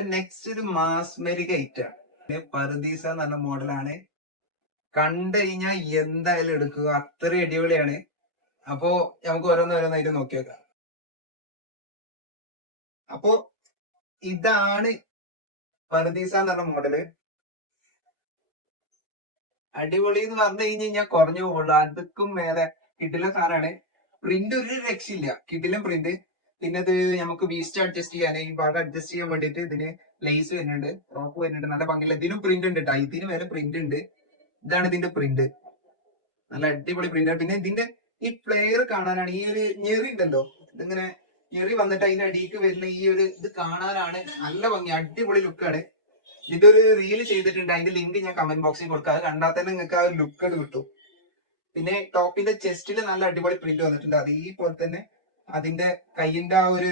അപ്പൊ നെക്സ്റ്റ് ഒരു മാസ്മെരിക് ഐറ്റാണ്. പർദീസ എന്ന് പറഞ്ഞ മോഡലാണ്. കണ്ടു കഴിഞ്ഞാൽ എന്തായാലും എടുക്കുക, അത്രയും അടിപൊളിയാണ്. അപ്പോ നമുക്ക് ഓരോന്നോരോന്നായിട്ട് നോക്കി വെക്കാം. അപ്പോ ഇതാണ് പർദീസ എന്ന് പറഞ്ഞ മോഡല്. അടിപൊളി എന്ന് പറഞ്ഞു കഴിഞ്ഞാൽ കുറഞ്ഞു പോകുള്ളൂ, അതുക്കും മേലെ കിടിലൻ സാധനമാണ്. പ്രിന്റ് ഒരു രക്ഷയില്ല, കിടിലൻ പ്രിന്റ്. പിന്നെ ഇത് നമുക്ക് വീസ്റ്റ് അഡ്ജസ്റ്റ് ചെയ്യാൻ, ഈ ഭാഗം അഡ്ജസ്റ്റ് ചെയ്യാൻ വേണ്ടിട്ട് ഇതിന് ലേസ് വരുന്നുണ്ട്, റോപ്പ് വരുന്നുണ്ട്, നല്ല ഭംഗിയില്ല. ഇതിനും പ്രിന്റ് ഉണ്ട് കേട്ടോ, ഇതിന് വരെ പ്രിന്റ് ഉണ്ട്. ഇതാണ് ഇതിന്റെ പ്രിന്റ്, നല്ല അടിപൊളി പ്രിന്റ്. പിന്നെ ഇതിന്റെ ഈ പ്ലെയർ കാണാനാണ്, ഈ ഒരു ഞെറി ഉണ്ടല്ലോ, ഇതിങ്ങനെ ഞെറി വന്നിട്ട് അതിന്റെ അടിയിലേക്ക് വരുന്ന ഈ ഒരു ഇത് കാണാനാണ് നല്ല ഭംഗി, അടിപൊളി ലുക്കാണ്. ഇതൊരു റീല് ചെയ്തിട്ടുണ്ട്, അതിന്റെ ലിങ്ക് ഞാൻ കമന്റ് ബോക്സിൽ കൊടുക്കാം. അത് കണ്ടാൽ തന്നെ നിങ്ങൾക്ക് ആ ഒരു ലുക്ക് കിട്ടും. പിന്നെ ടോപ്പിന്റെ ചെസ്റ്റിൽ നല്ല അടിപൊളി പ്രിന്റ് വന്നിട്ടുണ്ട്, അതേപോലെ തന്നെ അതിന്റെ കൈയിന്റെ ആ ഒരു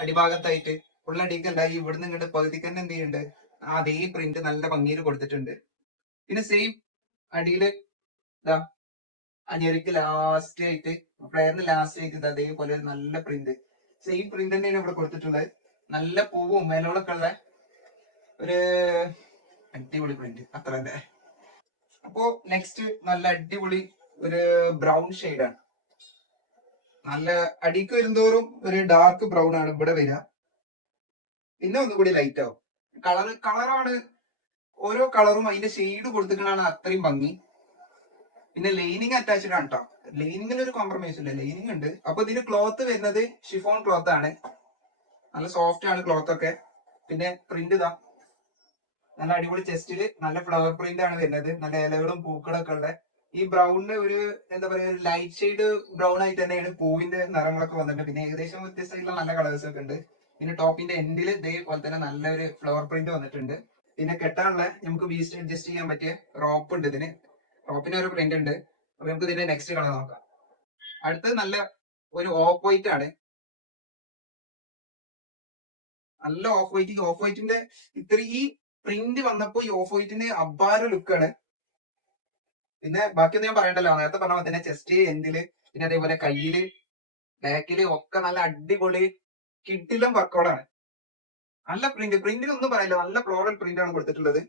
അടിഭാഗത്തായിട്ട് ഉള്ളടിക്കല്ല, ഇവിടുന്ന് ഇങ്ങോട്ട് പകുതിക്ക് തന്നെ എന്ത് ചെയ്യുന്നുണ്ട്, അതേ പ്രിന്റ് നല്ല ഭംഗിയിൽ കൊടുത്തിട്ടുണ്ട്. പിന്നെ സെയിം അടിയില് ഇതാ ഞെറിക്ക് ലാസ്റ്റ് ആയിട്ട്, ഫ്ലെയറിന് ലാസ്റ്റ് ആയിട്ട് അതേപോലെ നല്ല പ്രിന്റ്, സെയിം പ്രിന്റ് തന്നെയാണ് ഇവിടെ കൊടുത്തിട്ടുള്ളത്. നല്ല പൂവും മേലോളൊക്കെ ഉള്ള ഒരു അടിപൊളി പ്രിന്റ്, അത്ര തന്നെ. അപ്പോ നെക്സ്റ്റ് നല്ല അടിപൊളി ഒരു ബ്രൗൺ ഷെയ്ഡാണ്. നല്ല അടിക്ക് വരുന്തോറും ഒരു ഡാർക്ക് ബ്രൗൺ ആണ് ഇവിടെ വരിക, പിന്നെ ഒന്നുകൂടി ലൈറ്റ് ആവും. കളറാണ്, ഓരോ കളറും അതിന്റെ ഷെയ്ഡ് കൊടുത്തിട്ടാണ് അത്രയും ഭംഗി. പിന്നെ ലൈനിങ് അറ്റാച്ച്ഡ് ആണ് കേട്ടോ, ലൈനിങ്ങിൽ ഒരു കോംപ്രമൈസ് ഇല്ല, ലൈനിങ് ഉണ്ട്. അപ്പൊ ഇതിന് ക്ലോത്ത് വരുന്നത് ഷിഫോൺ ക്ലോത്ത് ആണ്, നല്ല സോഫ്റ്റ് ആണ് ക്ലോത്ത് ഒക്കെ. പിന്നെ പ്രിന്റ് ഇതാ നല്ല അടിപൊളി, ചെസ്റ്റില് നല്ല ഫ്ലവർ പ്രിന്റ് ആണ് വരുന്നത്, നല്ല ഇലകളും പൂക്കളൊക്കെ ഉള്ള. ഈ ബ്രൗണിന് ഒരു എന്താ പറയാ, ഒരു ലൈറ്റ് ഷെയ്ഡ് ബ്രൗൺ ആയിട്ട് തന്നെയാണ് പൂവിന്റെ നിറങ്ങളൊക്കെ വന്നിട്ട്. പിന്നെ ഏകദേശം വ്യത്യസ്തമായിട്ടുള്ള നല്ല കളേഴ്സ് ഒക്കെ ഉണ്ട്. പിന്നെ ടോപ്പിന്റെ എൻഡിൽ ഇതേപോലെ തന്നെ നല്ലൊരു ഫ്ലവർ പ്രിന്റ് വന്നിട്ടുണ്ട്. പിന്നെ കെട്ടാനുള്ള നമുക്ക് വീസ്റ്റ് അഡ്ജസ്റ്റ് ചെയ്യാൻ പറ്റിയ റോപ്പ് ഉണ്ട് ഇതിന്, റോപ്പിന് ഒരു പ്രിന്റ് ഉണ്ട്. അപ്പൊ നമുക്ക് ഇതിന്റെ നെക്സ്റ്റ് കളർ നോക്കാം. അടുത്തത് നല്ല ഒരു ഓഫ് വൈറ്റ് ആണ്, നല്ല ഓഫ് വൈറ്റ്. ഓഫ് വൈറ്റിന്റെ ഇത്ര ഈ പ്രിന്റ് വന്നപ്പോ ഈ ഓഫ് വൈറ്റിന് അബ്ബാര ലുക്കാണ്. പിന്നെ ബാക്കിയൊന്നും ഞാൻ പറയണ്ടല്ലോ, നേരത്തെ പറഞ്ഞ പോലെ തന്നെ ചെസ്റ്റ് എൻഡില്, പിന്നെ അതേപോലെ കയ്യില് ബാക്കില് ഒക്കെ നല്ല അടിപൊളി കിട്ടിലും വർക്കൗട്ടാണ്. നല്ല പ്രിന്റ്, പ്രിന്റിനൊന്നും പറയില്ല, നല്ല ഫ്ലോറൽ പ്രിന്റ് ആണ് കൊടുത്തിട്ടുള്ളത്.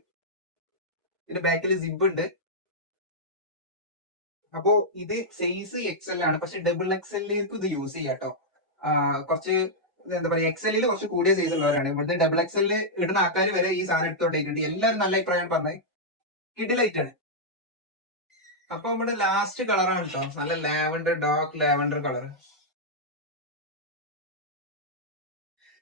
പിന്നെ ബാക്കിൽ സിബ് ഉണ്ട്. അപ്പോ ഇത് സൈസ് എക്സൽ ആണ്, പക്ഷെ ഡബിൾ എക്സലിലേക്ക് ഇത് യൂസ് ചെയ്യാം കേട്ടോ. കുറച്ച് എന്താ പറയാ, എക്സലിൽ കുറച്ച് കൂടിയ സൈസ് ഉള്ളവരാണ്. ഇവിടുത്തെ ഡബിൾ എക്സലിൽ ഇടുന്ന ആൾക്കാർ വരെ ഈ സാധനം എടുത്തോണ്ടേക്കുണ്ട്. എല്ലാവരും നല്ല അഭിപ്രായം പറഞ്ഞത്, കിഡിലൈറ്റ് ആണ്. അപ്പൊ നമ്മുടെ ലാസ്റ്റ് കളറാണ് കേട്ടോ, നല്ല ലാവൻഡർ, ഡാർക്ക് ലാവൻഡർ കളർ.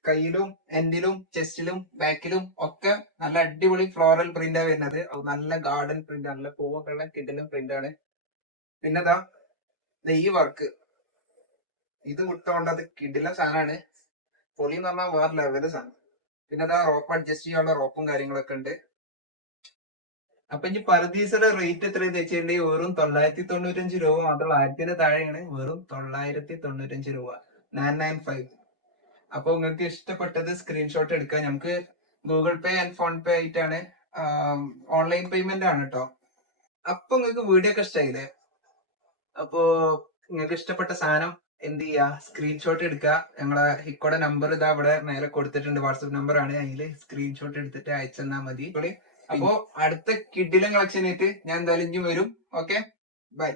കയ്യിലും എൻഡിലും ചെസ്റ്റിലും ബാക്കിലും ഒക്കെ നല്ല അടിപൊളി ഫ്ലോറൽ പ്രിന്റാണ് വരുന്നത്. നല്ല ഗാർഡൻ പ്രിന്റ്, നല്ല പൂവൊക്കെ ഉള്ള കിഡിലും പ്രിന്റ് ആണ്. പിന്നെതാ ഈ വർക്ക്, ഇത് വിട്ടോണ്ടത് കിഡില സാധനമാണ്, പൊളി എന്ന് പറഞ്ഞാൽ വേറെ ലെവല് സാധനം. പിന്നെ അതാ റോപ്പ് അഡ്ജസ്റ്റ് ചെയ്യാനുള്ള റോപ്പും കാര്യങ്ങളൊക്കെ ഉണ്ട്. അപ്പൊ ഇനി പർദീസയുടെ റേറ്റ് എത്രയെന്ന് വെച്ചിട്ടുണ്ടെങ്കിൽ വെറും 995 രൂപ മാത്രമല്ല, 1000 താഴെയാണ്, വെറും 995 രൂപ, 995. അപ്പൊ നിങ്ങൾക്ക് ഇഷ്ടപ്പെട്ടത് സ്ക്രീൻഷോട്ട് എടുക്കാം. നമുക്ക് ഗൂഗിൾ പേ ആൻഡ് ഫോൺ പേ ആയിട്ടാണ്, ഓൺലൈൻ പേയ്മെന്റ് ആണ് കേട്ടോ. അപ്പൊ നിങ്ങൾക്ക് വീഡിയോ ഒക്കെ ഇഷ്ടമായില്ലേ? അപ്പോ നിങ്ങൾക്ക് ഇഷ്ടപ്പെട്ട സാധനം എന്ത് ചെയ്യാ, സ്ക്രീൻഷോട്ട് എടുക്കുക. ഞങ്ങളെ ഹിക്കോടെ നമ്പർ ഇതാ ഇവിടെ മേലെ കൊടുത്തിട്ടുണ്ട്, വാട്സപ്പ് നമ്പർ ആണ്, അതിൽ സ്ക്രീൻഷോട്ട് എടുത്തിട്ട് അയച്ചെന്നാ മതി. അപ്പോ അടുത്ത കിഡിലൻ കളക്ഷൻ ആയിട്ട് ഞാൻ എന്തായാലും ഇനി വരും. Okay, by.